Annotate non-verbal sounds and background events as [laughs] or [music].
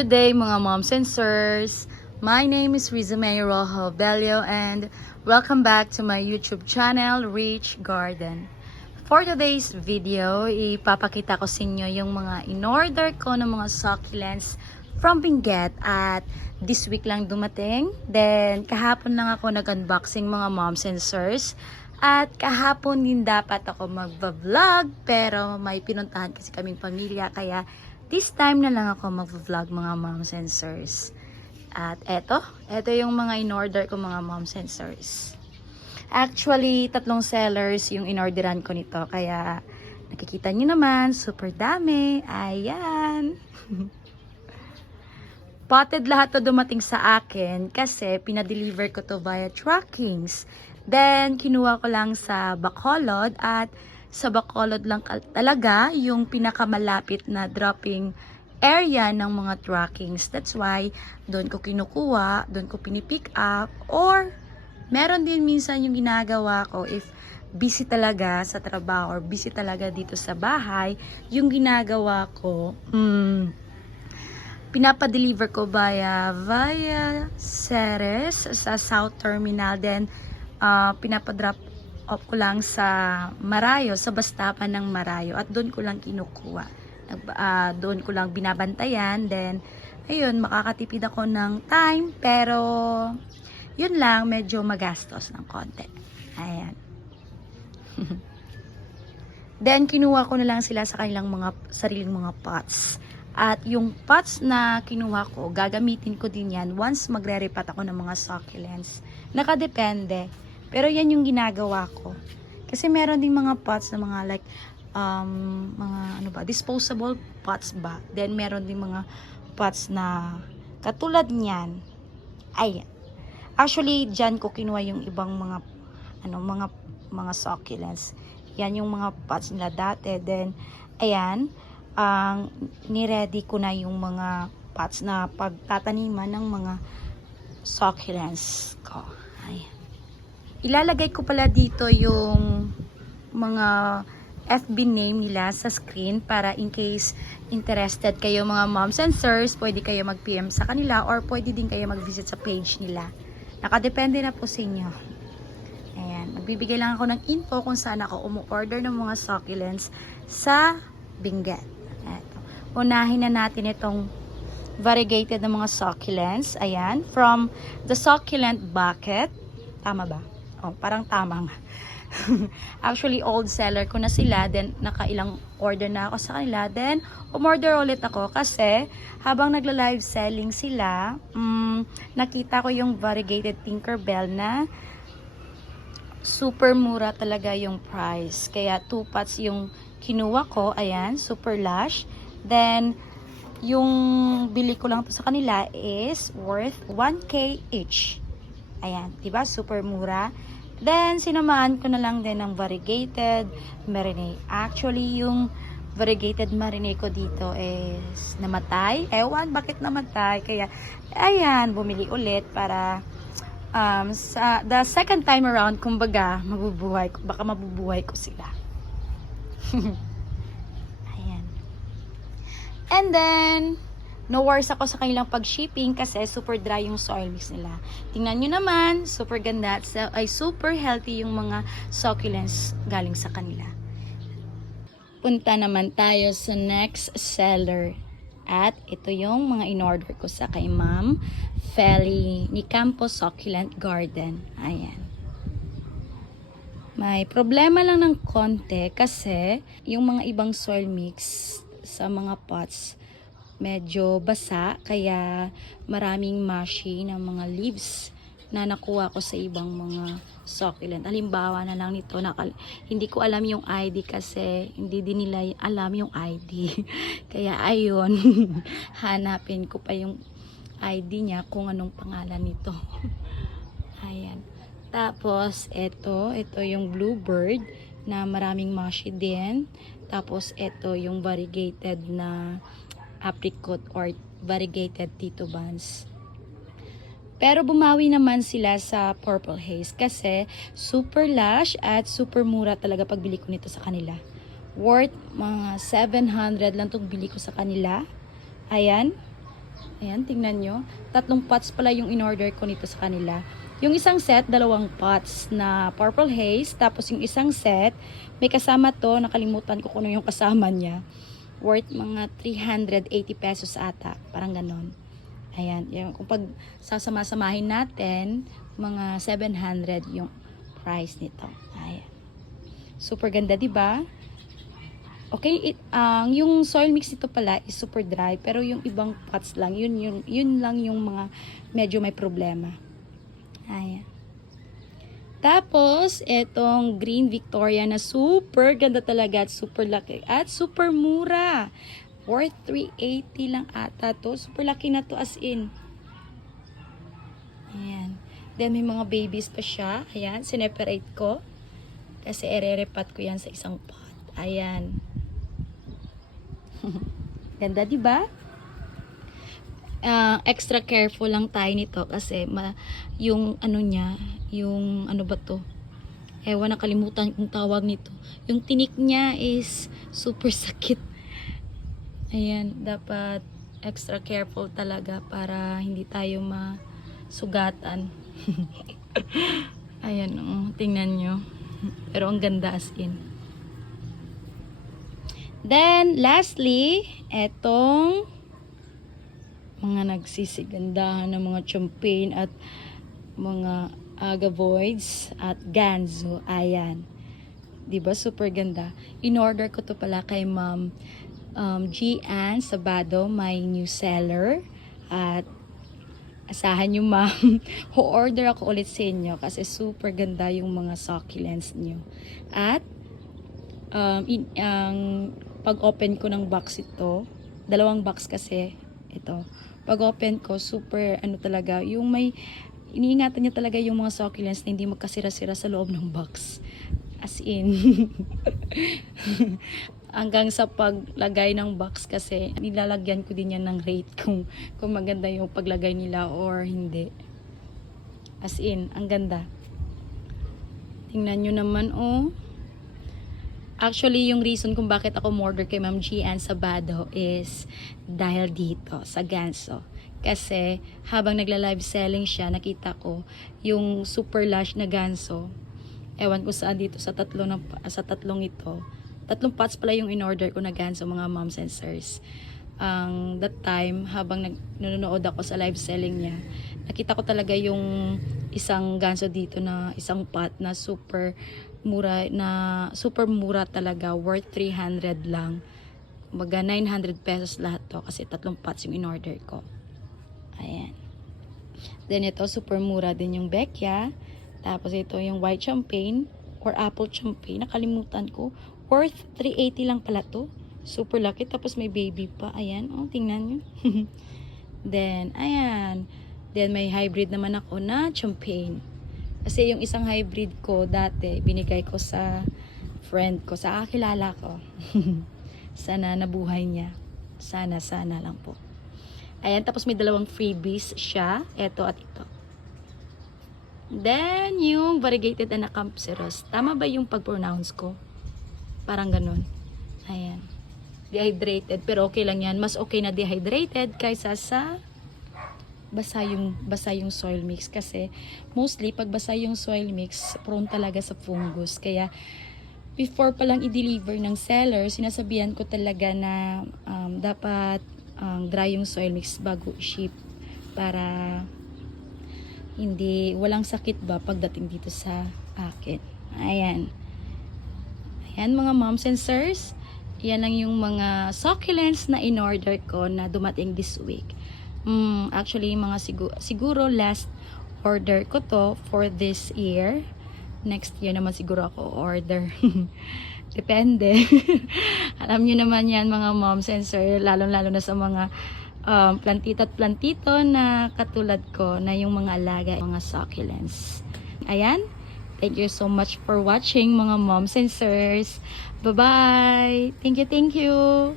Good day mga moms and sirs. My name is Riza May Rojo Bello and welcome back to my YouTube channel, Rich Garden. For today's video, ipapakita ko sa inyo yung mga in-order ko ng mga succulents from Benguet at this week lang dumating. Then, kahapon lang ako nag-unboxing mga moms and sirs. At kahapon din dapat ako mag-vlog pero may pinuntahan kasi kaming pamilya kaya this time na lang ako mag-vlog mga moms and sirs. At eto, eto yung mga in-order ko mga moms and sirs. Actually, tatlong sellers yung in-orderan ko nito kaya nakikita nyo naman, super dami. Ayan. [laughs] Potted lahat to dumating sa akin kasi pinadeliver ko to via trackings. Then, kinuha ko lang sa Bacolod at sa Bacolod lang talaga yung pinakamalapit na dropping area ng mga trackings. That's why, doon ko kinukuha, doon ko pinipick up, or meron din minsan yung ginagawa ko if busy talaga sa trabaho or busy talaga dito sa bahay, yung ginagawa ko, mm, pinapadeliver ko via via Ceres sa South Terminal then ah, pinapadrop off ko lang sa Marayo sa bastapan ng Marayo at doon ko lang kinukuha Nag- ah, doon ko lang binabantayan then ayun makakatipid ako ng time pero yun lang medyo magastos ng konti ayan [laughs] Then, kinuha ko na lang sila sa kanilang mga sariling mga pots. At yung pots na kinuha ko, gagamitin ko din yan once magre-repat ako ng mga succulents. Nakadepende. Pero yan yung ginagawa ko. Kasi meron din mga pots na mga like, um, mga ano ba, disposable pots ba. Then meron din mga pots na katulad niyan. Ayan. Actually, dyan ko kinuha yung ibang mga ano, mga mga succulents. Yan yung mga pots nila dati. Then, ayan, ang niready ko na yung mga pots na pagtataniman ng mga succulents ko. Ayan. Ilalagay ko pala dito yung mga FB name nila sa screen para in case interested kayo mga moms and sirs, pwede kayo mag-PM sa kanila or pwede din kayo mag-visit sa page nila. Nakadepende na po sa inyo. Ayan, magbibigay lang ako ng info kung saan ako umu-order ng mga succulents sa Benguet. Eto. Unahin na natin itong variegated ng mga succulents. Ayan, from the succulent bucket. Tama ba? Oh, parang tama. [laughs] Actually, old seller ko na sila. Then, nakailang order na ako sa kanila. Then, umorder ulit ako kasi habang nagla-live selling sila, mm, nakita ko yung variegated Tinkerbell na super mura talaga yung price. Kaya, two pots yung kinuha ko. Ayan, super lush. Then, yung bili ko lang to sa kanila is worth 1K each. Ayan, 'di ba? Super mura. Then sinamahan ko na lang din ng variegated marinade. Actually, yung variegated marinade ko dito is namatay. Ewan, bakit namatay? Kaya ayan, bumili ulit para um, sa the second time around, kumbaga, mabubuhay ko, baka mabubuhay ko sila. [laughs] ayan. And then, no worries ako sa kanilang pag-shipping kasi super dry yung soil mix nila. Tingnan nyo naman, super ganda at ay super healthy yung mga succulents galing sa kanila. Punta naman tayo sa next seller. At ito yung mga in-order ko sa kay Ma'am Feli ni Campo Succulent Garden. Ayan. May problema lang ng konti kasi yung mga ibang soil mix sa mga pots medyo basa kaya maraming mushy na mga leaves na nakuha ko sa ibang mga succulent. Halimbawa na lang nito, nakal- hindi ko alam yung ID kasi hindi din nila alam yung ID. [laughs] kaya ayun, [laughs] hanapin ko pa yung ID niya kung anong pangalan nito. [laughs] Ayan. Tapos, ito, ito yung bluebird na maraming mushy din. Tapos, ito yung variegated na apricot or variegated Tito Buns. Pero bumawi naman sila sa Purple Haze kasi super lush at super mura talaga pagbili ko nito sa kanila. Worth mga 700 lang itong bili ko sa kanila. Ayan. Ayan, tingnan nyo. Tatlong pots pala yung in-order ko nito sa kanila. Yung isang set, dalawang pots na purple haze. Tapos yung isang set, may kasama to. Nakalimutan ko kung ano yung kasama niya. Worth mga 380 pesos ata. Parang ganon. Ayan. Yung, kung pag sasama-samahin natin, mga 700 yung price nito. Ayan. Super ganda, di ba? Okay, it, ang yung soil mix nito pala is super dry, pero yung ibang pots lang, yun, yun, yun lang yung mga medyo may problema. Ayan. Tapos, etong Green Victoria na super ganda talaga at super laki at super mura. Worth 380 lang ata to. Super laki na to as in. Ayan. Then may mga babies pa siya. Ayan, sineperate ko. Kasi ererepat ko yan sa isang pot. Ayan. [laughs] Ganda, di ba? Ah, extra careful lang tayo nito kasi ma, yung ano niya, yung ano ba to? Ewan, nakalimutan kung tawag nito. Yung tinik niya is super [laughs] sakit. Ayan, dapat extra careful talaga para hindi tayo masugatan. [laughs] Ayan, oh, tingnan nyo. Pero ang ganda as in. Then, lastly, etong mga nagsisigandahan ng mga champagne at mga agavoids at ganzo. Ayan. ba Super ganda. In-order ko to pala kay Ma'am um, G. Ann Sabado, my new seller. At asahan nyo ma'am, [laughs] ho-order ako ulit sa inyo kasi super ganda yung mga succulents nyo. At um, in, ang pag-open ko ng box ito, dalawang box kasi ito. Pag-open ko, super ano talaga, yung may iniingatan niya talaga yung mga succulents na hindi magkasira-sira sa loob ng box. As in. [laughs] hanggang sa paglagay ng box kasi nilalagyan ko din yan ng rate kung, kung maganda yung paglagay nila or hindi. As in, ang ganda. Tingnan nyo naman, oh. Actually, yung reason kung bakit ako order kay Ma'am Gian Sabado is dahil dito, sa Ganso. Kasi, habang nagla-live selling siya, nakita ko yung super lush na Ganso. Ewan ko saan dito sa tatlo ng, sa tatlong ito. Tatlong pots pala yung in-order ko na Ganso, mga moms and sirs. Ang that time, habang nag, nanonood ako sa live selling niya, nakita ko talaga yung isang ganso dito na isang pot na super mura na super mura talaga worth 300 lang. Kumbaga 900 pesos lahat to kasi tatlong pots yung in-order ko. Ayan. Then ito super mura din yung Beccia tapos ito yung white champagne or apple champagne. Nakalimutan ko. Worth 380 lang pala to super lucky tapos may baby pa ayan oh tingnan nyo [laughs] then ayan then may hybrid naman ako na champagne kasi yung isang hybrid ko dati, binigay ko sa friend ko, sa kakilala ko. [laughs] sana nabuhay niya. Sana, sana lang po. Ayan, tapos may dalawang freebies siya. Ito at ito. Then, yung variegated anacampsiros. Tama ba yung pag-pronounce ko? Parang ganun. Ayan. Dehydrated. Pero okay lang yan. Mas okay na dehydrated kaysa sa basa yung basa yung soil mix kasi mostly pag basa yung soil mix prone talaga sa fungus kaya before pa lang i-deliver ng seller sinasabihan ko talaga na um, dapat um, dry yung soil mix bago i-ship para hindi walang sakit ba pagdating dito sa akin ayan ayan mga moms and sirs yan lang yung mga succulents na in-order ko na dumating this week Mm, actually, mga siguro, siguro last order ko to for this year. Next year naman siguro ako order. [laughs] Depende. [laughs] Alam nyo naman yan mga moms and sir, lalo-lalo na sa mga um, plantito at plantito na katulad ko na yung mga alaga, mga succulents. Ayan. Thank you so much for watching mga moms and sirs. Bye-bye. Thank you, thank you.